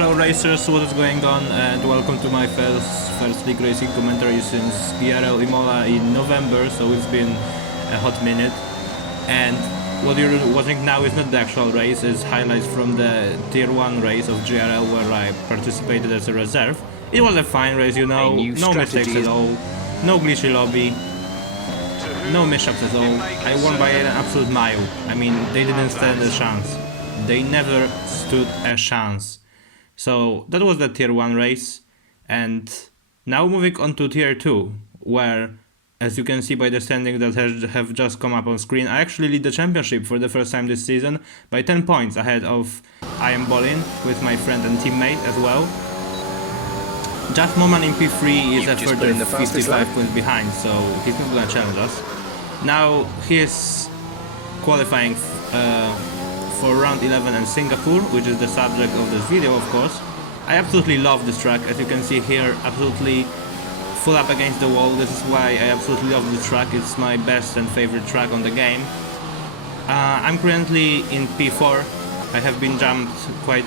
Hello racers, what is going on, and welcome to my first league racing commentary since GRL Imola in November, so it's been a hot minute. And what you're watching now is not the actual race, it's highlights from the tier 1 race of GRL where I participated as a reserve. It was a fine race, you know, no mistakes at all, no glitchy lobby, no mishaps at all. I won by an absolute mile. I mean, they didn't stand a chance. They never stood a chance. So that was the tier 1 race, and now moving on to tier 2, where, as you can see by the standings that have just come up on screen, I actually lead the championship for the first time this season by 10 points ahead of IaMBaLIN with my friend and teammate as well. Just Moman in P3 is a further 55 points behind, so he's not gonna challenge us. Now he is qualifying for round 11 in Singapore, which is the subject of this video, of course. I absolutely love this track, as you can see here, absolutely full up against the wall. This is why I absolutely love this track. It's my best and favorite track on the game. I'm currently in P4. I have been jumped quite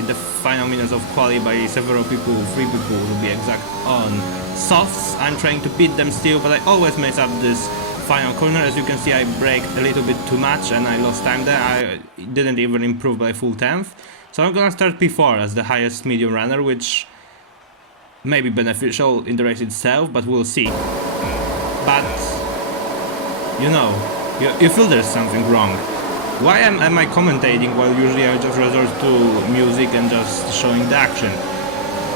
in the final minutes of quali by several people, 3 people to be exact, on softs. I'm trying to beat them still, but I always mess up this final corner. As you can see, I braked a little bit too much and I lost time there. I didn't even improve by full 10th. So I'm gonna start P4 as the highest medium runner, which may be beneficial in the race itself, but we'll see. But, you know, you feel there's something wrong. Why am I commentating while usually I just resort to music and just showing the action?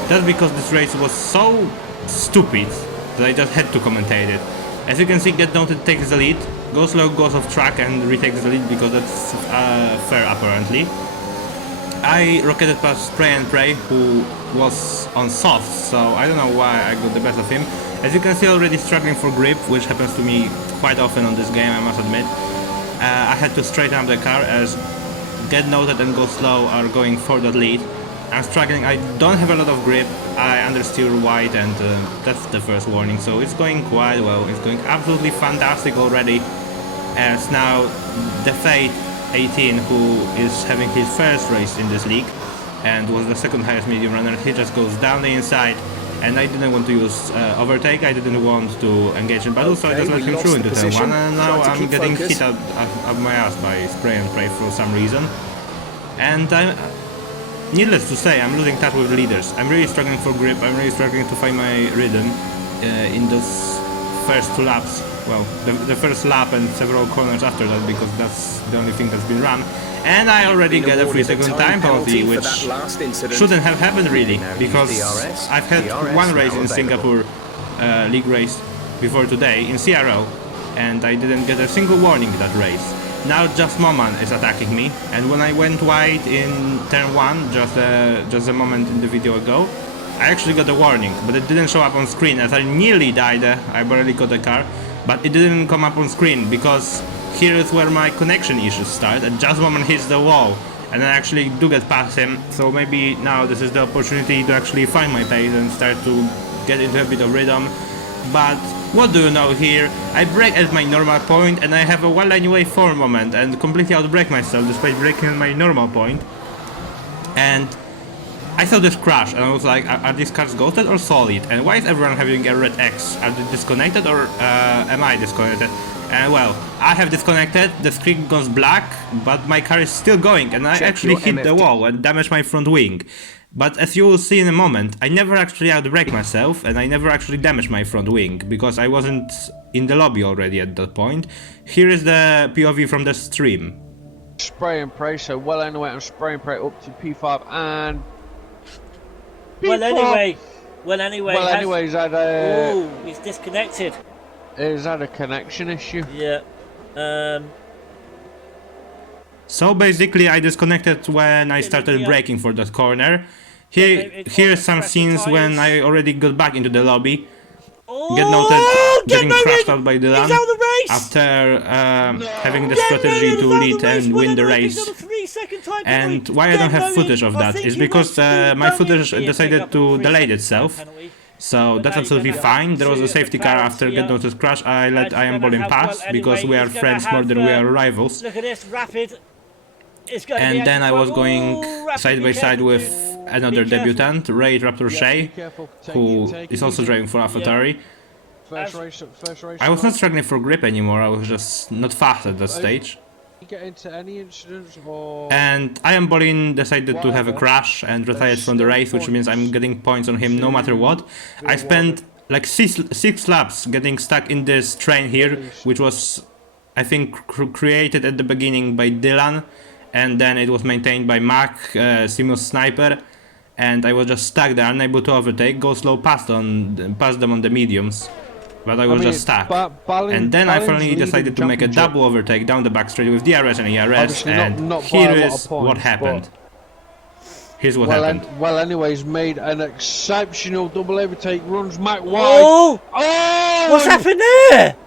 That's because this race was so stupid that I just had to commentate it. As you can see, Get Noted takes the lead, Go Slow goes off track and retakes the lead because that's fair apparently. I rocketed past Spray and Pray, who was on soft, so I don't know why I got the best of him. As you can see, already struggling for grip, which happens to me quite often on this game, I must admit. I had to straighten up the car as Get Noted and Go Slow are going for that lead. I'm struggling, I don't have a lot of grip, I understeer wide, and that's the first warning, so it's going quite well, it's going absolutely fantastic already. As now the Fate 18, who is having his first race in this league and was the second highest medium runner, he just goes down the inside, and I didn't want to use overtake, I didn't want to engage in battle, so I just let him through into turn 1, and now I'm getting hit up my ass by Spray and Pray for some reason. And needless to say, I'm losing touch with the leaders. I'm really struggling for grip, I'm really struggling to find my rhythm in those first 2 laps. Well, the first lap and several corners after that, because that's the only thing that's been run. And I already get a 3-second time penalty, which shouldn't have happened really, because I've had one race in Singapore league race before today in CRL, and I didn't get a single warning that race. Now just Moman is attacking me, and when I went wide in turn 1, just a moment in the video ago, I actually got a warning, but it didn't show up on screen as I nearly died. I barely got the car, but it didn't come up on screen because here is where my connection issues start, and just Moman hits the wall, and I actually do get past him, so maybe now this is the opportunity to actually find my pace and start to get into a bit of rhythm. But what do you know here? I brake at my normal point and I have a well anyway 4 moment and completely outbrake myself despite braking at my normal point. And I saw this crash and I was like, are these cars ghosted or solid? And why is everyone having a red X? Are they disconnected or am I disconnected? And well, I have disconnected, the screen goes black, but my car is still going and I actually hit the wall and damaged my front wing. But as you will see in a moment, I never actually outbraked myself and I never actually damaged my front wing because I wasn't in the lobby already at that point. Here is the POV from the stream. Spray and Pray, so well anyway, I'm Spray and Pray up to P5 and... P4. Well anyway, is that a... Ooh, he's disconnected. Is that a connection issue? Yeah. So basically I disconnected when I started braking for that corner. Here's some scenes when I already got back into the lobby. Get Noted getting crashed out by Dylan after having the strategy to lead and win the race. And why I don't have footage of that is because my footage decided to delete itself. So that's absolutely fine. There was a safety car after Get Noted crash. I let IaMBaLIN pass because we are friends more than we are rivals. Look at this, rapid. And then I was going side by side with another Be careful. debutant, Ray Raptor Yeah, Shay, be careful. who Take it is also easy. driving for AlphaTauri. First race. I was not struggling for grip anymore, I was just not fast at that stage. You get into any incidents or And IaMBaLIN decided to have a whatever, crash and retired from the still race, which means I'm points getting points on him no matter what. I spent like six laps getting stuck in this train here, which was, I think, created at the beginning by Dylan, and then it was maintained by Mac, Simus Sniper, and I was just stuck there, unable to overtake, go slow past them on the mediums. But I was just stuck. And then I finally decided to make a double overtake down the back straight with DRS and ERS, Obviously and not by here a lot is of points, what happened. Here's what well, happened. well, anyways, made an exceptional double overtake, runs Mac wide. Oh! Oh! What's happened there?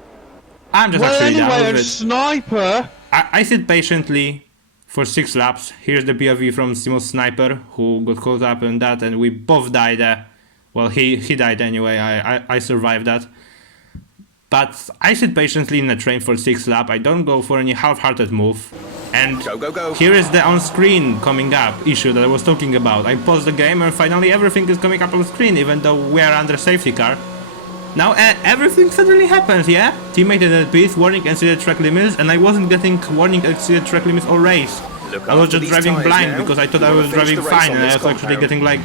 I'm just Well, actually anyway, down and with it. Sniper. I sit patiently for 6 laps. Here's the POV from Simus Sniper, who got caught up in that, and we both died. Well, he died anyway. I survived that. But I sit patiently in the train for 6 laps. I don't go for any half-hearted move. And Go. here is the on-screen coming up issue that I was talking about. I pause the game and finally everything is coming up on screen, even though we are under safety car. Now everything suddenly happens, yeah? Teammate at pits, warning exceeded track limits, and I wasn't getting warning exceeded track limits all race. I was just driving blind because I thought I was driving fine, and I was actually getting like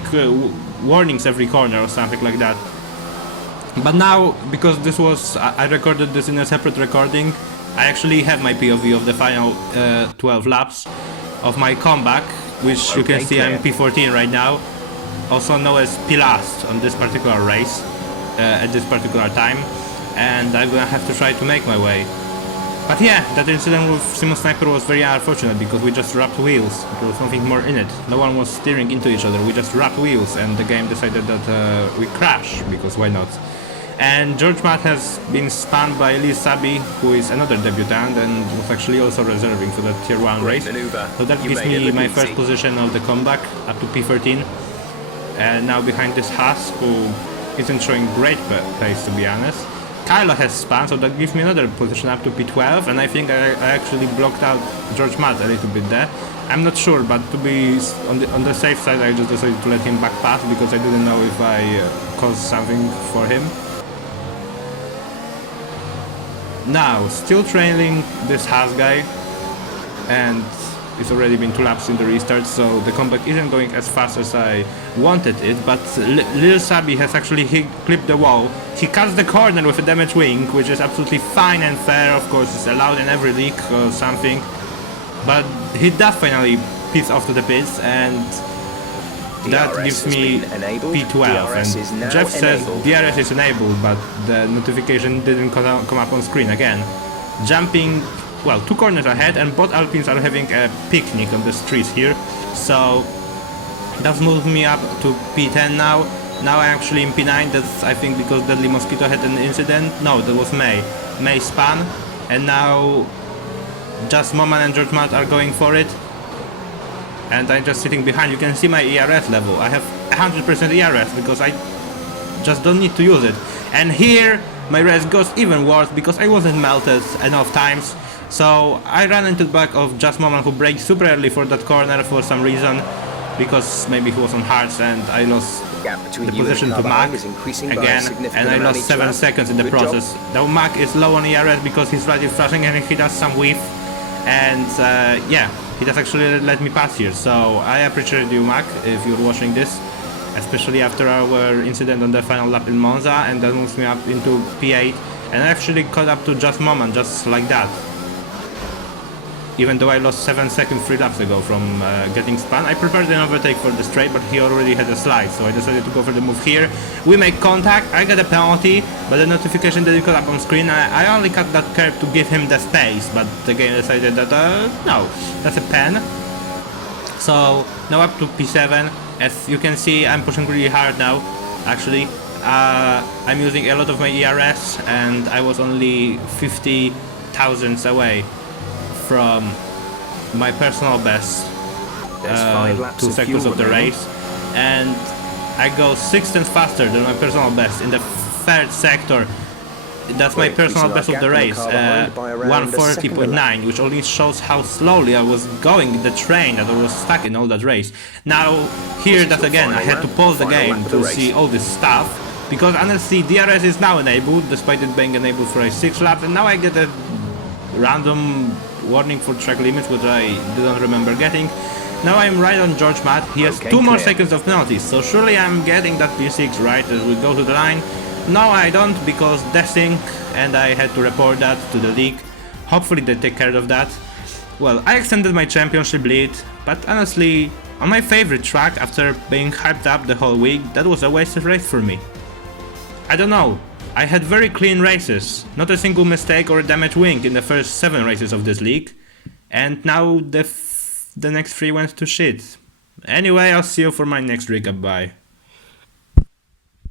warnings every corner or something like that. But now, because this was, I recorded this in a separate recording, I actually have my POV of the final 12 laps of my comeback, which you can see I'm P14 right now, also known as P-Last on this particular race, at this particular time, and I'm gonna have to try to make my way. But yeah, that incident with Simus Sniper was very unfortunate because we just wrapped wheels. There was nothing more in it. No one was steering into each other, we just wrapped wheels, and the game decided that we crash, because why not? And George Matt has been spun by Lee Sabi, who is another debutant and was actually also reserving for the Tier 1 race. So that gives me my first position of the comeback, up to P13. And now behind this Haas, who isn't showing great pace, to be honest. Kylo has spun, so that gives me another position up to P12, and I think I actually blocked out George Matt a little bit there. I'm not sure, but to be on the safe side, I just decided to let him back pass because I didn't know if I caused something for him. Now, still trailing this Haas guy, and it's already been 2 laps in the restart, so the comeback isn't going as fast as I wanted it, but Lil Sabi has actually clipped the wall. He cuts the corner with a damaged wing, which is absolutely fine and fair, of course it's allowed in every league or something, but he does finally piece off to the pits, and that gives me P12, and Jeff says DRS is enabled, but the notification didn't come up on screen again. Jumping, well, 2 corners ahead, and both Alpines are having a picnic on the streets here, so that's moved me up to P10 now. Now I'm actually in P9, that's I think because Deadly Mosquito had an incident. No, that was May. May spun, and now just Moman and George Matt are going for it. And I'm just sitting behind. You can see my ERS level. I have 100% ERS because I just don't need to use it. And here my race goes even worse because I wasn't melted enough times. So I ran into the back of Just Moment, who braked super early for that corner for some reason, because maybe he was on hards, and I lost the position to Mac again, and I lost 7 seconds in the process. Now Mac is low on ERS because he's right flashing and he does some whiff, and yeah, he does actually let me pass here, so I appreciate you, Mac, if you're watching this, especially after our incident on the final lap in Monza, and that moves me up into P8, and I actually caught up to Just Moment, just like that. Even though I lost 7 seconds 3 laps ago from getting spun. I prepared an overtake for the straight, but he already had a slide, so I decided to go for the move here. We make contact, I get a penalty, but the notification didn't come up on screen. I only cut that curve to give him the space, but the game decided that, no, that's a pen. So, now up to P7. As you can see, I'm pushing really hard now, actually. I'm using a lot of my ERS, and I was only 50 thousandths away from my personal best 2 seconds of the race, and I go 6 tenths faster than my personal best in the 3rd sector. That's my Quick, personal you see best our of the gap in the race, car behind by around a second a lap. 140.9, which only shows how slowly I was going in the train that I was stuck in all that race. Now, here This is that your again, I final had to lap, pause the final game lap of the to race. see all this stuff, because honestly, DRS is now enabled, despite it being enabled for a 6 lap, and now I get a random warning for track limits, which I didn't remember getting. Now I'm right on George Matt, he has Okay, 2 more clear. seconds of penalties, so surely I'm getting that P6 right as we go to the line. No, I don't, because desync, and I had to report that to the league. Hopefully they take care of that. Well, I extended my championship lead, but honestly, on my favorite track, after being hyped up the whole week, that was a wasted race for me. I don't know, I had very clean races, not a single mistake or damaged wing in the first 7 races of this league, and now the next 3 went to shit. Anyway, I'll see you for my next recap, bye.